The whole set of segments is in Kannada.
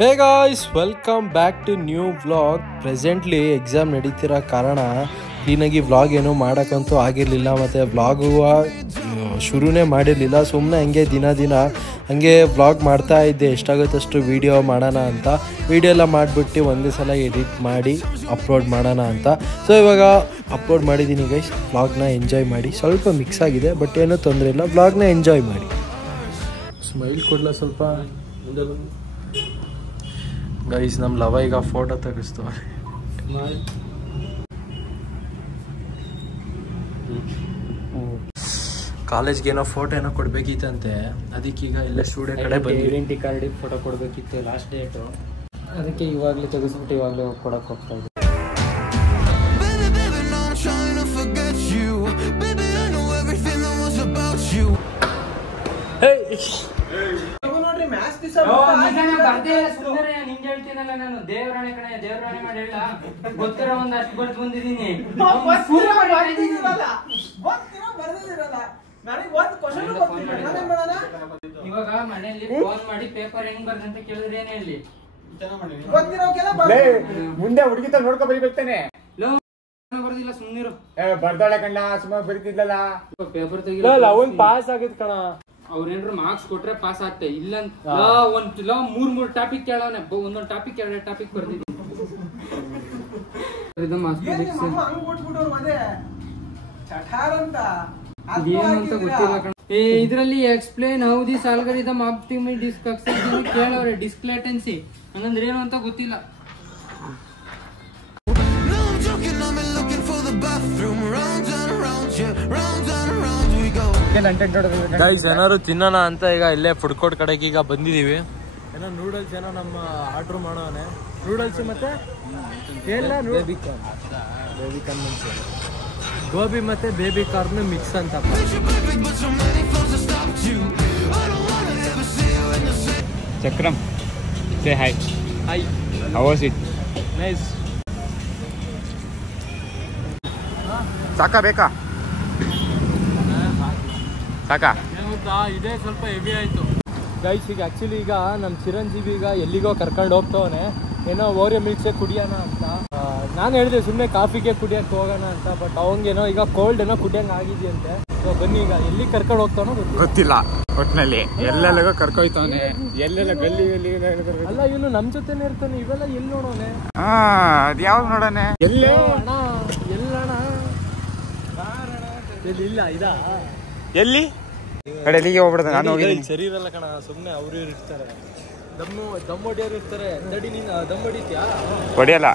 Hey guys, welcome back to new vlog. Presently exam ನಡೀತಿರೋ ಕಾರಣ ಕ್ಲೀನಾಗಿ ವ್ಲಾಗ್ ಏನೂ ಮಾಡೋಕ್ಕಂತೂ ಆಗಿರಲಿಲ್ಲ, ಮತ್ತು ವ್ಲಾಗು ಶುರುನೇ ಮಾಡಿರಲಿಲ್ಲ. ಸುಮ್ಮನೆ ಹಂಗೆ ದಿನ ಹಂಗೆ ವ್ಲಾಗ್ ಮಾಡ್ತಾ ಇದ್ದೆ, ಎಷ್ಟಾಗುತ್ತಷ್ಟು ವೀಡಿಯೋ ಮಾಡೋಣ ಅಂತ. ವೀಡಿಯೋ ಎಲ್ಲ ಮಾಡಿಬಿಟ್ಟು ಒಂದೇ ಸಲ ಎಡಿಟ್ ಮಾಡಿ ಅಪ್ಲೋಡ್ ಮಾಡೋಣ ಅಂತ. ಸೊ ಇವಾಗ ಅಪ್ಲೋಡ್ ಮಾಡಿದ್ದೀನಿ ಗೈಸ್. ವ್ಲಾಗ್ನ ಎಂಜಾಯ್ ಮಾಡಿ. ಸ್ವಲ್ಪ ಮಿಕ್ಸ್ ಆಗಿದೆ, ಬಟ್ ಏನೂ ತೊಂದರೆ ಇಲ್ಲ. ವ್ಲಾಗ್ನ ಎಂಜಾಯ್ ಮಾಡಿ. ಸ್ಮೈಲ್ ಕೊಡಲ ಸ್ವಲ್ಪ ಗೈಸ್. ನಮ್ಮ ಲವ ಈಗ ಫೋಟೋ ತೆಗಿಸ್ತವ. ಕಾಲೇಜ್ಗೆ ಏನೋ ಫೋಟೋ ಏನೋ ಕೊಡ್ಬೇಕಿತ್ತಂತೆ, ಅದಕ್ಕೀಗ ಎಲ್ಲ ಸ್ಟುಡಿಯೋ ಕಡೆ ಬಂದು ಐಡೆಂಟಿ ಕಾರ್ಡಿಗೆ ಫೋಟೋ ಕೊಡಬೇಕಿತ್ತು, ಲಾಸ್ಟ್ ಡೇಟು. ಅದಕ್ಕೆ ಇವಾಗಲೇ ತೆಗೆಸ್ಬಿಟ್ಟು ಇವಾಗಲೇ ಕೊಡಕ್ಕೆ ಹೋಗ್ತಾ ಇದ್ದೆ. ನಾನು ದೇವರಾಣೆ ಕಡೆ ದೇವರಾಣೆ ಮಾಡಿ ಹೇಳ ಗೊತ್ತಿರೋ ಒಂದಷ್ಟು ಬರ್ದು ಬಂದಿದ್ದೀನಿ. ಇವಾಗ ಮನೆಯಲ್ಲಿ ಫೋನ್ ಮಾಡಿ ಪೇಪರ್ ಹೆಂಗ್ ಬರ್ದಂತ ಕೇಳಿದ್ರೆ ಏನ್ ಹೇಳಿ? ಮುಂದೆ ಹುಡುಗಿತ ನೋಡ್ಕೊ ಬರಿಬೇಕ್ತಾನೆ. ಬರ್ದಿಲ್ಲ, ಸುಮ್ನಿರು. ಬರ್ದಾಳೆ ಕಣ್ಣ, ಸುಮ್ಮನೆ ಬರೀತಿದ್ಲಲ್ಲ. ಪೇಪರ್ ತೆಗಿಲ್ಲ, ಅವನ್ ಪಾಸ್ ಆಗಿದ್ ಕಣ. ಅವ್ರೇನ್ರು ಮಾರ್ಕ್ಸ್ ಕೊಟ್ರೆ ಪಾಸ್ ಆಗ್ತೇ, ಇಲ್ಲ ಒಂದ್ ಮೂರ್ ಟಾಪಿಕ್ ಕೇಳವನೆ, ಒಂದೊಂದ್ ಟಾಪಿಕ್ ಎರಡು ಟಾಪಿಕ್ ಬರ್ದಿದ್ದೀನಿ. ಏನಂತ ಗೊತ್ತಿಲ್ಲ ಕಣ. ಇದ್ರಲ್ಲಿ explain how this algorithm optimise disk ಕೇಳವ್ರೆ. ಡಿಸ್ಕ್ ಲೇಟೆನ್ಸಿ ಹಂಗಂದ್ರೆ ಏನು ಅಂತ ಗೊತ್ತಿಲ್ಲ. ಗೈಸ್, ಏನಾದ್ರು ತಿನ್ನೋಣ ಅಂತ ಈಗ ಇಲ್ಲೇ ಫುಡ್ ಕೋರ್ಟ್ ಕಡೆಗೆ ಈಗ ಬಂದಿದೀವಿ. ಏನೋ ನೂಡಲ್ಸ್ ಏನೋ ನಮ್ಮ ಆರ್ಡ್ರ್ ಮಾಡೋನೆ. ನೂಡಲ್ಸ್ ಮತ್ತೆ ಬೇಬಿ ಕಾರ್ನ್ ಮುಂಚೆ ಗೋಬಿ ಮತ್ತೆ ಬೇಬಿ ಕಾರ್ನ್ ಮಿಕ್ಸ್ ಅಂತ. Chakram, say hi. Hi, how was it? Nice. ಸಾಕಾ ಬೇಕಾ? ಸಾಕಾ? ಇದೇ ಸ್ವಲ್ಪ ಹೆವಿ ಆಯ್ತು ಗೈಸ್. ಈಗ ಆಕ್ಚುಲಿ ಈಗ ನಮ್ಮ ಚಿರಂಜೀವಿ ಈಗ ಎಲ್ಲಿಗೋ ಕರ್ಕೊಂಡು ಹೋಗ್ತವನೆ, ಏನೋ ಓರಿಯೋ ಮಿಲ್ಕ್ ಶೇಕ್ ಕುಡಿಯೋಣ ಅಂತ. ನಾನು ಹೇಳಿದೆ ಸುಮ್ಮನೆ ಕಾಫಿಗೆ ಕುಡಿಯೋಕೆ ಹೋಗೋಣ ಅಂತ, ಬಟ್ ಅವಂಗೇನೋ ಈಗ ಕೋಲ್ಡ್ ಏನೋ ಕುಡಿಯಂಗೆ ಆಗಿದೆಯಂತೆ. ಸೊ ಬನ್ನಿ ಈಗ ಎಲ್ಲಿ ಕರ್ಕೊಂಡು ಹೋಗ್ತಾನೋ ಗೊತ್ತಿಲ್ಲ. ಒಟ್ಟಿನಲ್ಲಿ ಎಲ್ಲೆಲ್ಲಗೋ ಕರ್ಕೊಯ್ತವನೆ, ಎಲ್ಲೆಲ್ಲ ಗಲ್ಲಿ ಅಲ್ಲ, ಇವನು ನಮ್ಮ ಜೊತೆನೇ ಇರ್ತಾನೆ. ಇವೆಲ್ಲ ಎಲ್ಲಿ ನೋಡೋನೆ? ಅದ್ ಯಾವ್ದು ನೋಡೋಣ? ಎಲ್ಲೇ ಅಣ್ಣ, ಎಲ್ಲಣ್ಣ ಇಲ್ಲ ಇದಾ ಎಲ್ಲಿ ಕಡೆಲಿಗೆ ಹೋಗ್ಬಿಡ್ದೆ. ನಾನು ಹೋಗಿದ್ದೀನಿ. ಸರಿ ಇರಲ್ಲ ಕಣ, ಸುಮ್ಮನೆ ಅವರು ಇರ್ತಾರೆ. ದಮ್ಮೊಡಿಯವರು ಇರ್ತಾರೆ. ದಡಿ, ನೀನು ದಮ್ ಹೊಡಿತೀಯಾ? ಹೊಡಿಯಲ್ಲ.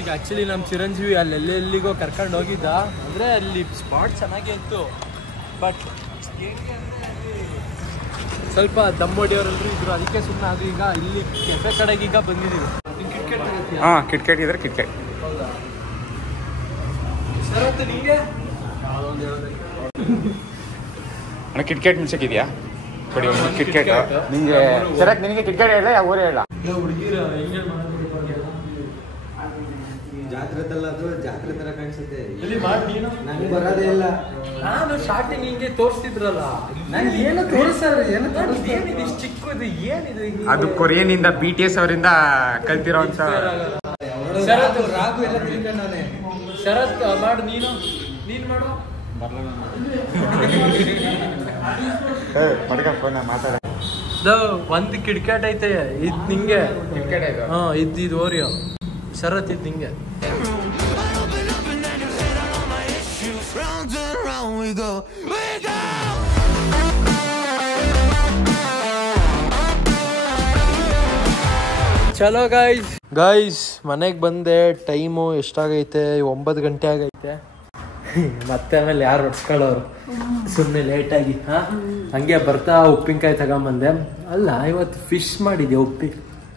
ಈಗ ಆಕ್ಚುಲಿ ನಮ್ಮ ಚಿರಂಜೀವಿ ಅಲ್ಲೆಲ್ಲಿಗೋ ಕರ್ಕೊಂಡು ಹೋಗಿದ್ದ. ಅಂದ್ರೆ ಅಲ್ಲಿ ಸ್ಪಾಟ್ ಚೆನ್ನಾಗಿ ಇತ್ತು, ಬಟ್ ಸ್ವಲ್ಪ ದಮ್ ಹೊಡಿಯೋರೆಲ್ಲರೂ ಇದ್ರು. ಅದಕ್ಕೆ ಸುಮ್ಮನೆ ಅದು ಈಗ ಇಲ್ಲಿ ಕೆಫೆ ಕಡೆಗೆ ಈಗ ಬಂದಿದ್ದೀವಿ. ಕಿಟ್ಕೆಟ್ ಹಾ, ಕಿಟ್ಕೆಟ್ ಇದ್ರೆ ಕಿಟ್ಕೆಟ್. ಸರತ್ತು ನಿಂಗೆ ಅಣ್ಣ ಕಿಟ್ಕೆಟ್ ಮಿಲ್ಸಕ್ಕಿದ್ಯಾ? ಕೊಡಿ ಒಂದು ಕಿಟ್ಕೆಟ್ ನಿಂಗೆ. ಸರಕ್ ನಿನಗೆ ಕಿಟ್ಕೆಟ್ ಹೇಳ, ಯಾವ ಊರೇ ಹೇಳ? ಹುಡುಗಿರ ಜಾತ್ರೆ ಜಾತ್ರೆ ತರ ಕಾಣಿಸುತ್ತೆ. ಇಲ್ಲಿ ಮಾಡಿ ನೀನು ನಂಗೆ ಬರೋದೇ ಇಲ್ಲ. ನಾನು ಸ್ಟಾರ್ಟಿಂಗ್ ಹಿಂಗೆ ತೋರಿಸ್ತಿದ್ರಲ್ಲ, ನಂಗೆ ಏನು ತೋರಿಸ್ತಾರೆ, ಏನಿದೆ ಇಷ್ಟು ಚಿಕ್ಕದು, ಏನಿದೆ ಅದು ಕೊರಿಯನ್ ಇಂದ BTS ಅವರಿಂದ ಕಲ್ತಿರೋ ಅಂತ. ಶರತ್ ರಾಗು ಎಲ್ಲ ತಿಳ್ಕೊಂಡಾನೆ. ಶರತ್ ಮಾಡು, ನೀನು ಮಾಡು. ಮಾತಾಡ. ಒಂದು ಕಿಟ್ಕೆಟ್ ಐತೆ, ಇದ್ ನಿಂಗೆ. ಕಿಟ್ಕೆಟ್ ಆಯ್ತು. ಹಾ, ಇದ್ದು ಓರಿಯೋ. ಶರತ್ ಇದ್ ನಿಂಗೆ. ಚಲೋ ಗೈಸ್ ಮನೆಗೆ ಬಂದೆ. ಟೈಮು ಎಷ್ಟಾಗೈತೆ? 9 ಗಂಟೆ ಆಗೈತೆ. ಮತ್ತೆ ಆಮೇಲೆ ಯಾರು ಹೊಡ್ಸ್ಕೊಳ್ಳೋರು ಸುಮ್ಮನೆ ಲೇಟಾಗಿ. ಹಂಗೆ ಬರ್ತಾ ಉಪ್ಪಿನಕಾಯಿ ತಗೊಂಬಂದೆ. ಅಲ್ಲ, ಇವತ್ತು ಫಿಶ್ ಮಾಡಿದ್ದೆ.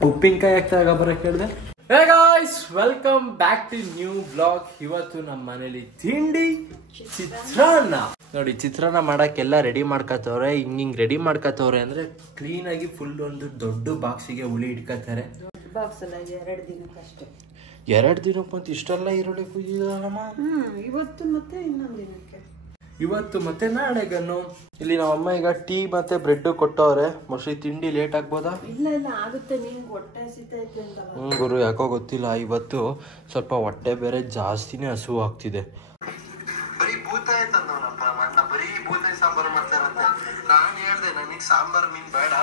ಉಪ್ಪಿನಕಾಯಿ ಯಾಕೆ ತಗೊಬರಕ್ಕೆ ಹೇಳಿದೆ? Hey guys, welcome back to new blog. ಇವತ್ತು ನಮ್ಮ ಮನೇಲಿ ತಿಂಡಿ ಚಿತ್ರಾನ್ನ. ನೋಡಿ, ಚಿತ್ರಾನ್ನ ಮಾಡಕ್ಕೆಲ್ಲ ರೆಡಿ ಮಾಡ್ಕೋತವ್ರೆ. ಹಿಂಗ್ ರೆಡಿ ಮಾಡ್ಕೋತವ್ರೆ ಅಂದ್ರೆ ಕ್ಲೀನ್ ಆಗಿ ಫುಲ್ ಒಂದು ದೊಡ್ಡ ಬಾಕ್ಸಿಗೆ ಹುಳಿ ಇಟ್ಕೋತಾರೆ. ಬಾಕ್ಸ್ ಅಲ್ಲ, 2 ದಿನಕ್ಕಷ್ಟೇ. 2 ದಿನಕ್ಕಂತ ಇಷ್ಟೆಲ್ಲ ಈರುಳ್ಳಿ ಕುಯ್ದಿದಲ್ಲಮ್ಮ. ಇವತ್ತು ಮತ್ತೆ ಇನ್ನೊಂದು ದಿನಕ್ಕೆ. ಇವತ್ತು ಮತ್ತೆ ನಾಳೆಗನ್ನು ಇಲ್ಲಿ ನಮ್ಮಮ್ಮ ಈಗ ಟೀ ಮತ್ತೆ ಬ್ರೆಡ್ ಕೊಟ್ಟವ್ರೆ. ಮೋಸ್ಟ್ಲಿ ತಿಂಡಿ ಲೇಟ್ ಆಗ್ಬೋದಾ? ಇಲ್ಲ ಇಲ್ಲ ಆಗುತ್ತೆ, ನಿಂಗೆ ಹೊಟ್ಟೆ ಹಸಿತೈತೆ ಅಂತ. ಗುರು ಯಾಕೋ ಗೊತ್ತಿಲ್ಲ, ಇವತ್ತು ಸ್ವಲ್ಪ ಹೊಟ್ಟೆ ಬೇರೆ ಜಾಸ್ತಿನೇ ಹಸು ಆಗ್ತಿದೆ. ಬರೀ ಬೂತಾಯ ತಂದವನಪ್ಪ ಅಣ್ಣ, ಬರೀ ಬೂತಾಯಿ ಸಾಂಬಾರು ಮಾಡ್ತಾರಂತೆ. ನಾನು ಹೇಳ್ದೆ ನನಗೆ ಸಾಂಬಾರ್ ಮೀನ್ ಬೇಡ.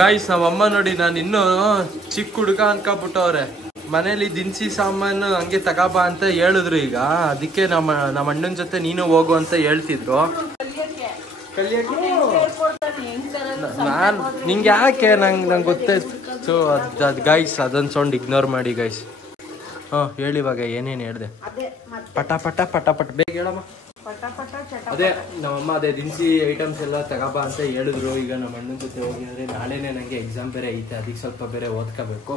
ಗಾಯ್ಸ್ ನಮ್ಮಮ್ಮ ನೋಡಿ, ನಾನು ಇನ್ನೂ ಚಿಕ್ಕ ಹುಡುಗ ಅನ್ಕೊಬಿಟ್ಟವ್ರೆ. ಮನೇಲಿ ದಿನಸಿ ಸಾಮಾನು ಹಂಗೆ ತಗೋಬಾ ಅಂತ ಹೇಳಿದ್ರು. ಈಗ ಅದಕ್ಕೆ ನಮ್ಮ ಅಣ್ಣನ ಜೊತೆ ನೀನು ಹೋಗು ಅಂತ ಹೇಳ್ತಿದ್ರು. ನಾನ್ ನಿಂಗೆ ಯಾಕೆ ನಂಗೆ ಗೊತ್ತಾಯ್ತು ಅದು ಗೈಸ್. ಅದೊಂದು ಸೌಂಡ್ ಇಗ್ನೋರ್ ಮಾಡಿ ಗೈಸ್. ಹೇಳಿ ಇವಾಗ ಏನೇನು ಹೇಳ್ದೆ? ಪಟ ಪಟ ಪಟ ಪಟ ಬೇಗ ಹೇಳಮ್ಮ. ಅದೇ ನಮ್ಮಮ್ಮ ಅದೇ ದಿನಸಿ ಐಟಮ್ಸ್ ಎಲ್ಲ ತಗೋಬಾ ಅಂತ ಹೇಳಿದ್ರು. ಈಗ ನಮ್ಮ ಅಣ್ಣನ ಜೊತೆ ಹೋಗಿದ್ರೆ ನಾಳೆನೇ ನಂಗೆ ಎಕ್ಸಾಮ್ ಬೇರೆ ಐತೆ, ಅದಕ್ಕೆ ಸ್ವಲ್ಪ ಬೇರೆ ಓದ್ಕೋಬೇಕು.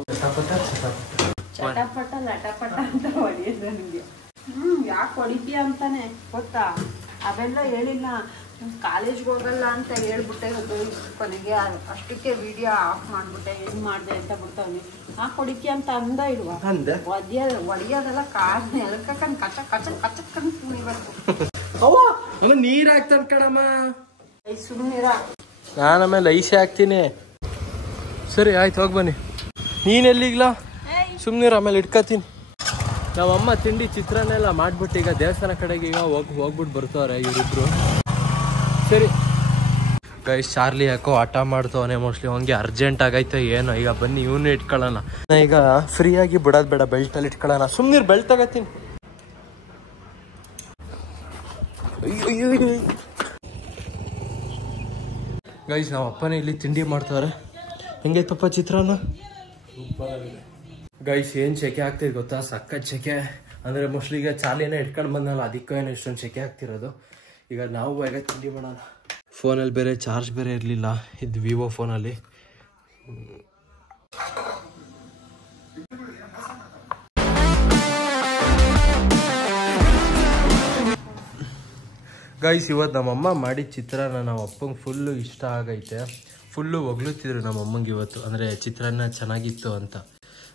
ಚಟಪಟ ಲಟಪಟ ಅಂತ ಹೊಡಿಯೋದು ನನಗೆ. ಯಾಕೆ ಹೊಡಿತೀಯ ಅಂತಾನೆ ಗೊತ್ತಾ? ಅವೆಲ್ಲ ಹೇಳಿಲ್ಲ, ಕಾಲೇಜ್ಗೆ ಹೋಗಲ್ಲ ಅಂತ ಹೇಳ್ಬಿಟ್ಟೆ. ಕೊನೆಗೆ ಅಷ್ಟಕ್ಕೆ ವಿಡಿಯೋ ಆಫ್ ಮಾಡ್ಬಿಟ್ಟೆ, ಹೆಂಗ್ ಮಾಡಿದೆ ಅಂತ ಬಿಡ್ತಾವೆ. ಯಾಕೆ ಹೊಡಿತೀಯ ಅಂತ ಅಂದ ಇಲ್ವಾ? ಹೊಡಿಯೋದೆಲ್ಲ ಕಾರ್ ಎಲ್ಕಂಡ್ ಕಚ ಕಚ ಕಚಕ್ಕಂಡು ಕುಣಿಬೇಕು. ನೀರ್ ಹಾಕ್ತಾನ ಕಣಮ್ಮ. ಸುಮ್ಮನಿರ, ನಾನು ಆಮೇಲೆ ಐಸೆ ಹಾಕ್ತೀನಿ. ಸರಿ ಆಯ್ತು, ಹೋಗಿ ಬನ್ನಿ. ನೀನೆಲ್ಲಿಗ್ಲ ಸುಮ್ಮನೆ ಆಮೇಲೆ ಇಟ್ಕೋತೀನಿ. ನಮ್ಮಮ್ಮ ತಿಂಡಿ ಚಿತ್ರಾನ್ನ ಎಲ್ಲ ಮಾಡ್ಬಿಟ್ಟು ಈಗ ದೇವಸ್ಥಾನ ಕಡೆಗೆ ಈಗ ಹೋಗ್ಬಿಟ್ಟು ಬರ್ತಾವ್ರೆ ಇವರಿಬ್ರು. ಸರಿ ಗೈಸ್, ಚಾರ್ಲಿ ಯಾಕೋ ಆಟ ಮಾಡ್ತವನೆ. ಮೋಸ್ಟ್ಲಿ ಹಂಗೆ ಅರ್ಜೆಂಟ್ ಆಗೈತೆ ಏನೋ. ಈಗ ಬನ್ನಿ ಇವನು ಇಟ್ಕೊಳ್ಳೋಣ. ಈಗ ಫ್ರೀ ಆಗಿ ಬಿಡೋದು ಬೇಡ, ಬೆಲ್ಟಲ್ಲಿ ಇಟ್ಕೊಳ್ಳೋಣ. ಸುಮ್ಮನೆ ಬೆಲ್ಟ್ ತಗೋತೀನಿ. ಗೈಸ್ ನಮ್ಮ ಅಪ್ಪನೇ ಇಲ್ಲಿ ತಿಂಡಿ ಮಾಡ್ತಾರೆ. ಹೆಂಗೆ ಪಪ್ಪ ಚಿತ್ರಾನ್ನ? ಗೈಸ್ ಏನು ಸೆಕೆ ಆಗ್ತಿದೆ ಗೊತ್ತಾ? ಸಖತ್ ಸೆಕೆ. ಅಂದರೆ ಮೋಸ್ಟ್ಲಿ ಈಗ ಚಾಲಿನೇ ಇಟ್ಕೊಂಡು ಬಂದಲ್ಲ, ಅದಕ್ಕೂ ಏನೋ ಇಷ್ಟೊಂದು ಸೆಕೆ ಆಗ್ತಿರೋದು. ಈಗ ನಾವು ಬೇಗ ತಿಂಡಿ ಮಾಡೋಣ. ಫೋನಲ್ಲಿ ಬೇರೆ ಚಾರ್ಜ್ ಬೇರೆ ಇರಲಿಲ್ಲ, ಇದು ವಿವೋ ಫೋನಲ್ಲಿ. ಗೈಸ್ ಇವತ್ತು ನಮ್ಮಮ್ಮ ಮಾಡಿದ ಚಿತ್ರಾನ್ನ ನಮ್ಮ ಅಪ್ಪಂಗೆ ಫುಲ್ಲು ಇಷ್ಟ ಆಗೈತೆ. ಫುಲ್ಲು ಹೊಗ್ಳುತ್ತಿದ್ರು ನಮ್ಮಮ್ಮಂಗೆ ಇವತ್ತು, ಅಂದರೆ ಚಿತ್ರಾನ್ನ ಚೆನ್ನಾಗಿತ್ತು ಅಂತ.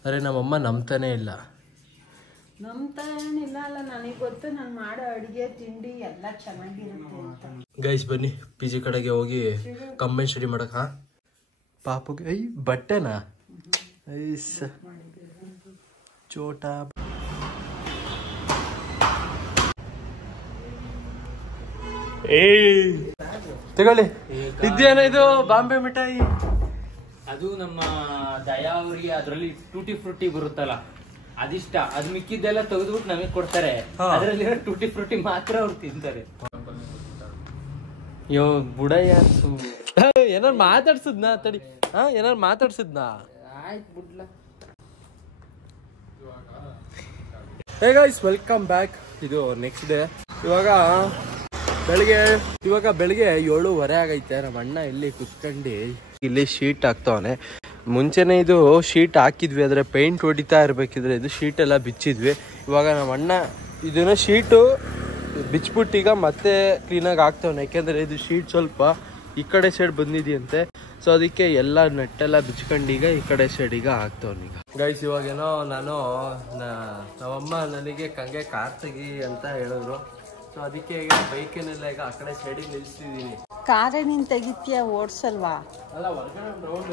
ಆದರೆ ನಮ್ಮಮ್ಮ ನಂಬ್ತಾನೇ ಇಲ್ಲ. ನಮ್ತಾನಿಲ್ಲ ಅಲ್ಲ, ನನಗೆ ಗೊತ್ತು ನಾನು ಮಾಡೋ ಅಡುಗೆ ತಿಂಡಿ ಎಲ್ಲ ಚೆನ್ನಾಗಿರುತ್ತೆ ಅಂತ. ಗೈಸ್ ಬನ್ನಿ ಪಿ ಜಿ ಕಡೆಗೆ ಹೋಗಿ ಕಂಬೈನ್ ಸ್ಟಡಿ ಮಾಡಕ್. ಪಾಪುಗೆ ಐ ಬಟ್ಟೆನಾ ಐಸ್ ಚೋಟ. ತಗೊಳ್ಳಿ, ಇದೇನ ಇದು ಬಾಂಬೆ ಮಿಠಾಯಿ. ಅದು ನಮ್ಮ ದಯಾ ಅವರಿಗೆ ಅದ್ರಲ್ಲಿ ಟೂಟಿ ಫ್ರೂಟಿ ಬರುತ್ತಲ್ಲ, ಅದಿಷ್ಟ. ಅದ್ ಮಿಕ್ಕಿದ್ದೆಲ್ಲ ತೆಗೆದ್ಬಿಟ್ಟು ನಮಗೆ ಕೊಡ್ತಾರೆ. ಅದ್ರಲ್ಲಿ ಟೂಟಿ ಫ್ರೂಟಿ ಮಾತ್ರ ಅವ್ರು ತಿಂತಾರೆ. ಯೋ ಬುಡಯ್ಯ ಏನಾರು ಮಾತಾಡ್ಸದ್ನಾ? ತಡಿ, ಏನಾರು ಮಾತಾಡ್ಸದ್ನಾ? ಆಯ್ತು ಬಿಡ್ಲ. Hey guys, welcome back. ಇದು ನೆಕ್ಸ್ಟ್ ಡೇ. ಇವಾಗ ಬೆಳಿಗ್ಗೆ 7:30 ಆಗೈತೆ. ನಮ್ಮ ಅಣ್ಣ ಇಲ್ಲಿ ಕುತ್ಕೊಂಡು ಇಲ್ಲಿ ಶೀಟ್ ಹಾಕ್ತವನೆ. ಮುಂಚೆನೆ ಇದು ಶೀಟ್ ಹಾಕಿದ್ವಿ, ಆದರೆ ಪೇಂಟ್ ಹೊಡಿತಾ ಇರ್ಬೇಕಿದ್ರೆ ಇದು ಶೀಟ್ ಎಲ್ಲ ಬಿಚ್ಚಿದ್ವಿ. ಇವಾಗ ನಮ್ಮ ಅಣ್ಣ ಇದನ್ನ ಶೀಟು ಬಿಚ್ಬಿಟ್ಟು ಈಗ ಮತ್ತೆ ಕ್ಲೀನಾಗಿ ಹಾಕ್ತವನೆ. ಯಾಕೆಂದರೆ ಇದು ಶೀಟ್ ಸ್ವಲ್ಪ ಈ ಕಡೆ ಸೈಡ್ ಬಂದಿದೆಯಂತೆ. ಸೊ ಅದಕ್ಕೆ ಎಲ್ಲ ನೆಟ್ಟೆಲ್ಲ ಬಿಚ್ಕೊಂಡು ಈಗ ಈ ಕಡೆ ಸೈಡ್ ಈಗ ಹಾಕ್ತವನೀಗ. ಗೈಸ್ ಇವಾಗೇನೋ ನಮ್ಮಮ್ಮ ನನಗೆ ಕಂಗೆ ಕಾರ್ ತೆಗಿ ಅಂತ ಹೇಳಿದ್ರು. ಸೊ ಅದಕ್ಕೆ ಈಗ ಬೈಕನ್ನೆಲ್ಲ ಈಗ ಆ ಕಡೆ ಸೈಡಿಗೆ ನಿಲ್ಸಿದೀನಿ. ಕಾರೇ ನೀನ್ ತೆಗಿತೀಯ, ಓಡ್ಸಲ್ವಾ? ಅಲ್ಲ ಹೊರಗಡೆ ರೌಂಡ್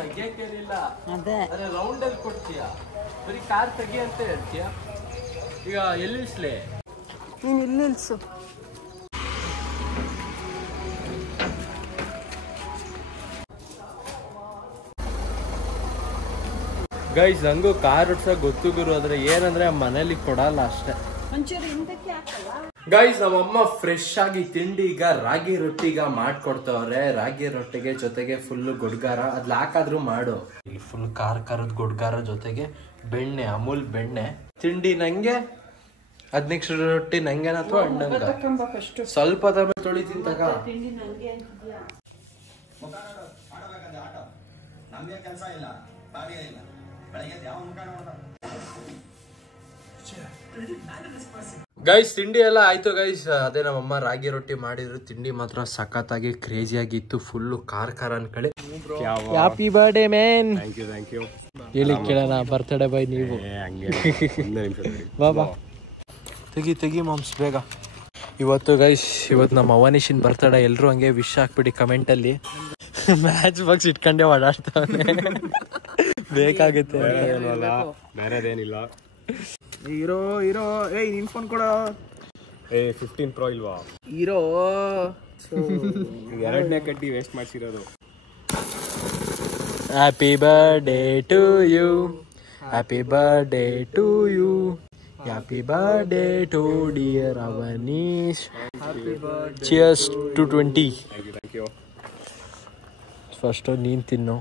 ತೆಗಿಯಕ್ಕೇನಿಲ್ಲ, ಅದೇ ರೌಂಡ್ ಅಲ್ಲಿ ಕೊಡ್ತೀಯ. ಬರೀ ಕಾರ್ ತೆಗಿ ಅಂತ ಹೇಳ್ತೀಯ. ಈಗ ಎಲ್ಲಿ ನಿಲ್ಸ್ಲೆ? ನೀನ್ ಇಲ್ಲಿ ನಿಲ್ಸು. ಗೈಸ್ ನಂಗೂ ಕಾರ್ ಓಡ್ಸಕ್ ಗೊತ್ತು ಗುರು, ಆದ್ರೆ ಏನಂದ್ರೆ ಮನೇಲಿ ಕೊಡಲ್ಲ ಅಷ್ಟೇ. ಒಂಚೂರು ಹಿಂದಕ್ಕೆ ಹಾಕಲ್ಲ. ಗೈಸ್ ನಮ್ಮಮ್ಮ ಫ್ರೆಶ್ ಆಗಿ ತಿಂಡಿ ಈಗ ರಾಗಿ ರೊಟ್ಟಿ ಈಗ ಮಾಡ್ಕೊಡ್ತವ್ರೆ. ರಾಗಿ ರೊಟ್ಟಿಗೆ ಜೊತೆಗೆ ಫುಲ್ ಗೊಡ್ಗಾರ, ಅದ್ ಹಾಕಾದ್ರೂ ಮಾಡು. ಇಲ್ಲಿ ಫುಲ್ ಖಾರದ ಗೊಡ್ಗಾರ ಜೊತೆಗೆ ಬೆಣ್ಣೆ, ಅಮೂಲ್ ಬೆಣ್ಣೆ. ತಿಂಡಿ ನಂಗೆ 16 ರೊಟ್ಟಿ ನಂಗೆನ ಅಥವಾ ಅಣ್ಣಂಗ? ಸ್ವಲ್ಪ ತಮ್ಮ ತೊಳಿತೀನಿ ತಗ. ತಿಂಡಿ ನಂಗೆ ಅಂತಿದ್ಯಾ? ಗೈಸ್ ತಿಂಡಿ ಎಲ್ಲ ಆಯ್ತು ಗೈಸ್. ಅದೇ ನಮ್ಮಮ್ಮ ರಾಗಿ ರೊಟ್ಟಿ ಮಾಡಿದ್ರು. ತಿಂಡಿ ಮಾತ್ರ ಸಖತ್ತಾಗಿ ಕ್ರೇಜಿಯಾಗಿತ್ತು. ಫುಲ್ಲು ಖಾರ ಅನ್ಕಳಿ. Happy birthday man. Thank you. ಹೇಳಿ ಕೇಳೋಣ, ಬರ್ತ್ಡೇ ಬೈ ನೀವು. ಬಾಬಾ ತೆಗಿ ಮಾಮ್ಸ್ ಬೇಗ. ಇವತ್ತು ಗೈಸ್ ನಮ್ಮ ಅವನೀಶಿನ್ ಬರ್ತಡೇ. ಎಲ್ಲರೂ ಹಂಗೆ ವಿಶ್ ಹಾಕ್ಬಿಡಿ ಕಮೆಂಟಲ್ಲಿ. ಮ್ಯಾಚ್ ಬಾಕ್ಸ್ ಇಟ್ಕೊಂಡೆ ಓಡಾಡ್ತಾನೆ. ಬೇಕಾಗುತ್ತೆ ಬೇರೆದೇನಿಲ್ಲ. ಹೀರೋ ಏಯ್ ನಿನ್ ಫೋನ್ ಕೊಡ. 15 Pro ಇಲ್ವಾ? ಹೀರೋ ಎರಡನೇ ಕಡ್ಡಿ ವೇಸ್ಟ್ ಮಾಡ್ಸಿರೋದು. Happy birthday to you, happy birthday to you, happy birthday to dear Avneesh. Cheers to 20. Thank you. First ನೀನು ತಿನ್ನು.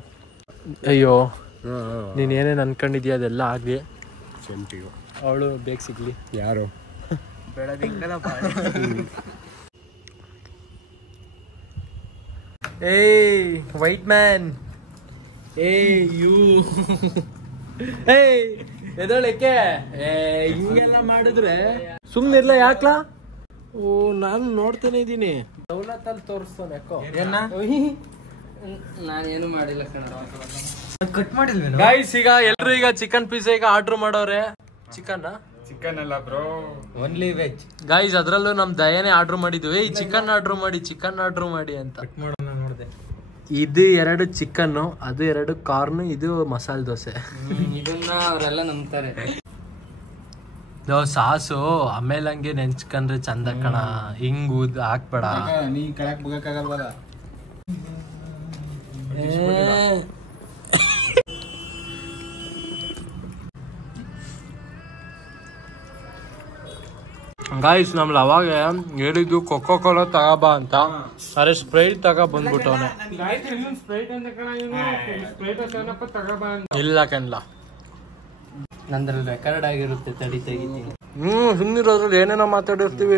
ಅಯ್ಯೋ ನೀನು ಏನೇನು ಅನ್ಕೊಂಡಿದ್ಯಾ ಅದೆಲ್ಲ ಆಗಲಿ. ಅವಳು ಬೇಗ ಸಿಗ್ಲಿ. ಯಾರು? ಏಯ್ ವೈಟ್ ಮ್ಯಾನ್, ಏಯ್ ಯು, ಏಯ್ ಎದಳಕ್ಕೆ ಹಿಂಗೆಲ್ಲ ಮಾಡಿದ್ರೆ ಸುಮ್ಮನಿರ್ಲ ಯಾಕ್ಲಾ? ಓ ನಾನು ನೋಡ್ತಾನೆ ಇದ್ದೀನಿ. ದೌಲತ್ತಲ್ಲಿ ತೋರಿಸ್ತಾನೆ ಯಾಕೋ. ನಾನೇನು ಮಾಡಿಲ್ಲ ಕಣ. ಕಟ್ ಮಾಡಿಲ್ವೇನೋ ಗೈಸ್ ಈಗ ಎಲ್ರು ಈಗ ಚಿಕನ್ ಪಿಜ್ಜಾ ಈಗ ಆರ್ಡರ್ ಮಾಡೋರೆ. ಚಿಕನ್ ಅಲ್ಲ ಬ್ರೋ, ಓನ್ಲಿ ವೆಜ್. ಗೈಸ್ ಅದ್ರಲ್ಲೂ ನಮ್ ದಯನೇ ಆರ್ಡರ್ ಮಾಡಿದ್ವಿ. ಚಿಕನ್ ಆರ್ಡರ್ ಮಾಡಿ ಅಂತ. ನೋಡಿದೆ. ಇದು 2 ಚಿಕನ್, ಅದು 2 ಕಾರ್ನ್, ಇದು ಮಸಾಲೆ ದೋಸೆ. ಇದನ್ನ ಅವರೆಲ್ಲ ನಂಬ್ತಾರೆ. ಸಾಸು ಆಮೇಲೆ ಹಂಗೆ ನೆಂಚ್ಕೊಂಡ್ರೆ ಚಂದ ಕಣ. ಹಿಂಗ್ ಹಾಕ್ಬೇಡ. ನೀ ಕೆಳಕ್ ಬಗ್ಗಕ್ಕಾಗಲ್ವಲ್ಲ. ಗಾಯ್ಸ್ ನಮ್ಗೆ ಅವಾಗ ಹೇಳಿದ್ದು ಕೊಕೋ ಕೋಲಾ ತಗೋಬಾ ಅಂತ. ಅರೆ ಸ್ಪ್ರೈಟ್ ತಗೋ ಬಂದ್ಬಿಟ್ಟವನೆ. ಇಲ್ಲ ಕಣ್ಲ, ನಂದ್ರಲ್ಲಿ ರೆಕಾರ್ಡ್ ಆಗಿರುತ್ತೆ. ತಡಿ ತೆಗಿತೀನಿ. ಸುಮ್ಮನಿರೋದ್ರಲ್ಲಿ ಏನೇನೋ ಮಾತಾಡಿರ್ತೀವಿ.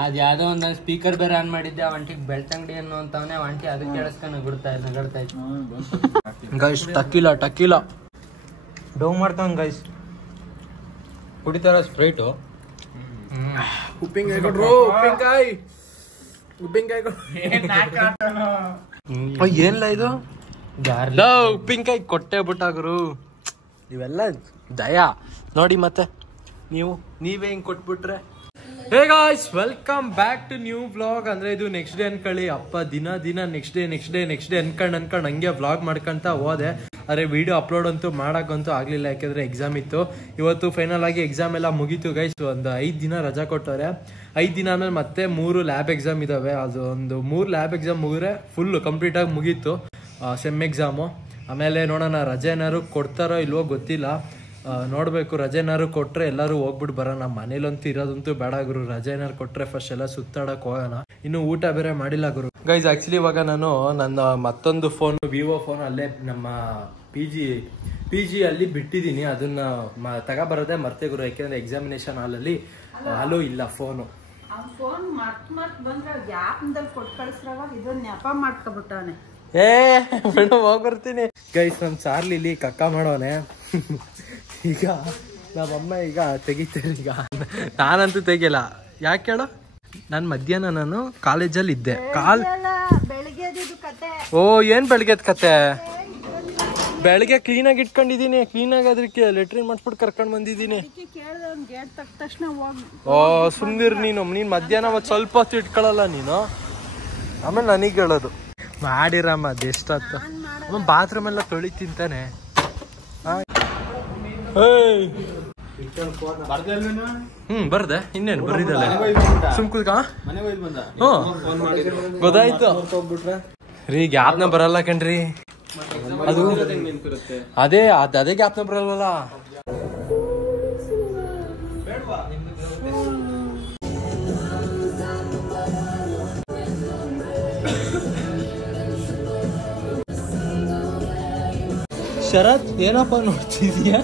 ಅದ್ ಯಾವ್ದೋ ಒಂದ್ ಸ್ಪೀಕರ್ ಬೇರೆ ಆನ್ ಮಾಡಿದ್ದೆ. ಅವಂಟಿಗೆ ಬೆಳ್ತಂಗಡಿ ಅನ್ನುವಂತವನೇ ಅವಂಟಿ ಅದಕ್ಕೆ ಕೇಳಿಸ್ಕೊಂಡು ನಗಡ್ತಾ ಇತ್ತು. ಗೈಸ್ ಟಕೀಲ ಡೌ ಮಾಡ್ತಾವ ಗೈಸ್. ಕುಡಿತಾರ ಸ್ಪ್ರೈಟು. ಉಪ್ಪಿನಕಾಯಿ ಕೊಡ್ರು. ಏನ್ಲ ಇದು? ಉಪ್ಪಿನಕಾಯಿ ಕೊಟ್ಟೆ ಬಿಟ್ಟಾಗ್ರು. ಇವೆಲ್ಲ ದಯಾ ನೋಡಿ. ಮತ್ತೆ ನೀವೇ ಹಿಂಗ್ ಕೊಟ್ಬಿಟ್ರೆ. Hey guys, welcome back to new vlog. ಅಂದ್ರೆ ಇದು ನೆಕ್ಸ್ಟ್ ಡೇ ಅನ್ಕೊಳ್ಳಿ. ಅಪ್ಪ ದಿನ ನೆಕ್ಸ್ಟ್ ಡೇ ಅನ್ಕೊಂಡ್ ಹಂಗೆ ವ್ಲಾಗ್ ಮಾಡ್ಕೊಂತ ಹೋದೆ. ಅರೆ ವಿಡಿಯೋ ಅಪ್ಲೋಡ್ ಅಂತೂ ಮಾಡಕ್ಕಂತೂ ಆಗ್ಲಿಲ್ಲ, ಯಾಕೆಂದ್ರೆ ಎಕ್ಸಾಮ್ ಇತ್ತು. ಇವತ್ತು ಫೈನಲ್ ಆಗಿ ಎಕ್ಸಾಮ್ ಎಲ್ಲ ಮುಗೀತು ಗೈಸ್. ಒಂದು 5 ದಿನ ರಜಾ ಕೊಟ್ಟವ್ರೆ. 5 ದಿನ ಆದ್ಮೇಲೆ ಮತ್ತೆ 3 ಲ್ಯಾಬ್ ಎಕ್ಸಾಮ್ ಇದಾವೆ. ಅದು ಒಂದು 3 ಲ್ಯಾಬ್ ಎಕ್ಸಾಮ್ ಮುಗಿದ್ರೆ ಫುಲ್ ಕಂಪ್ಲೀಟ್ ಆಗಿ ಮುಗೀತು ಸೆಮ್ ಎಕ್ಸಾಮು. ಆಮೇಲೆ ನೋಡೋಣ ರಜೆ ಏನಾದ್ರು ಕೊಡ್ತಾರೋ ಇಲ್ವೋ ಗೊತ್ತಿಲ್ಲ. ನೋಡ್ಬೇಕು. ರಜೆ ಏನಾದ್ರು ಕೊಟ್ರೆ ಎಲ್ಲರೂ ಹೋಗ್ಬಿಟ್ಟು ಬರೋಣ. ಮನೇಲಂತೂ ಇರೋದಂತೂ ಬೇಡ ಗುರು. ರಜೆ ಏನಾರು ಕೊಟ್ರೆ ಫಸ್ಟ್ ಎಲ್ಲ ಸುತ್ತಾಡಕ್ ಹೋಗೋಣ. ಇನ್ನು ಊಟ ಬೇರೆ ಮಾಡಿಲ್ಲ ಗುರು. ಗೈಸ್ ಆಕ್ಚುಲಿ ಇವಾಗ ನಾನು ನನ್ನ ಮತ್ತೊಂದು ಫೋನ್, ವಿವೋ ಫೋನ್ ಅಲ್ಲೇ ನಮ್ಮ ಪಿ ಜಿ ಅಲ್ಲಿ ಬಿಟ್ಟಿದ್ದೀನಿ. ಅದನ್ನ ತಗೊಬರೋದೇ ಮರ್ತೆ ಗುರು. ಯಾಕೆಂದ್ರೆ ಎಕ್ಸಾಮಿನೇಷನ್ ಹಾಲಲ್ಲಿ ಅಲೋ ಇಲ್ಲ ಫೋನು. ಫೋನ್ ಮರ್ತ್ ಬಂದ್ರೆ ಯಾಪ್ದಲ್ಲಿ ಕೊಟ್ಟು ಕಳಿಸ್ರವ. ಇದನ್ನ ನೆಪ ಮಾಡ್ಕೊಬಿಟ್ಟವನೆ. ಮೇಡಮ್ ಹೋಗ್ಬರ್ತೀನಿ. ಗೈಸ್ ನಮ್ ಚಾರ್ಲಿಲಿ ಕಕ್ಕ ಮಾಡೋನೆ. ಈಗ ನಮ್ಮಮ್ಮ ಈಗ ತೆಗಿತಾರೆ. ಈಗ ನಾನಂತೂ ತೆಗಿಯಲ್ಲ. ಯಾಕೆ ಹೇಳ? ನಾನು ಮಧ್ಯಾಹ್ನ ನಾನು ಕಾಲೇಜಲ್ಲಿ ಇದ್ದೆ. ಓ ಏನ್ ಬೆಳಗ್ಗೆದ್ ಕತೆ? ಬೆಳಗ್ಗೆ ಕ್ಲೀನಾಗಿ ಇಟ್ಕೊಂಡಿದೀನಿ. ಕ್ಲೀನಾಗಿ ಅದಕ್ಕೆ ಲೆಟ್ರಿನ್ ಮಾಡ್ಬಿಟ್ಟು ಕರ್ಕೊಂಡ್ ಬಂದಿದ್ದೀನಿ. ಓ ಸುಮ್ನಿರ್ ನೀನು ಮಧ್ಯಾಹ್ನ ಸ್ವಲ್ಪ ಹೊತ್ತು ಇಟ್ಕೊಳ್ಳಲ್ಲ ನೀನು. ಆಮೇಲೆ ನನಗೆ ಹೇಳೋದು ಮಾಡಿರಮ್ಮ ಅದೆಷ್ಟತ್ತು. ಬಾತ್ರೂಮ್ ಎಲ್ಲ ತೊಳಿ ತಿಂತಾನೆ. ಬರ್ದೆ ಇನ್ನೇನು ಬರ್ರಿದಲ್ಲ. ಸುಮ್ ಕುತ್ಕ. ಗೊತ್ತಾಯ್ತು ರೀ. ಗ್ಯಾಪ್ನ ಬರಲ್ಲ ಕಣ್ರಿ. ಅದು ಅದೇ ಗ್ಯಾಪ್ನ ಬರಲ್ವಲ್ಲ. ಶರತ್ ಏನಪ್ಪ ನೋಡ್ತಿದ್ಯಾ?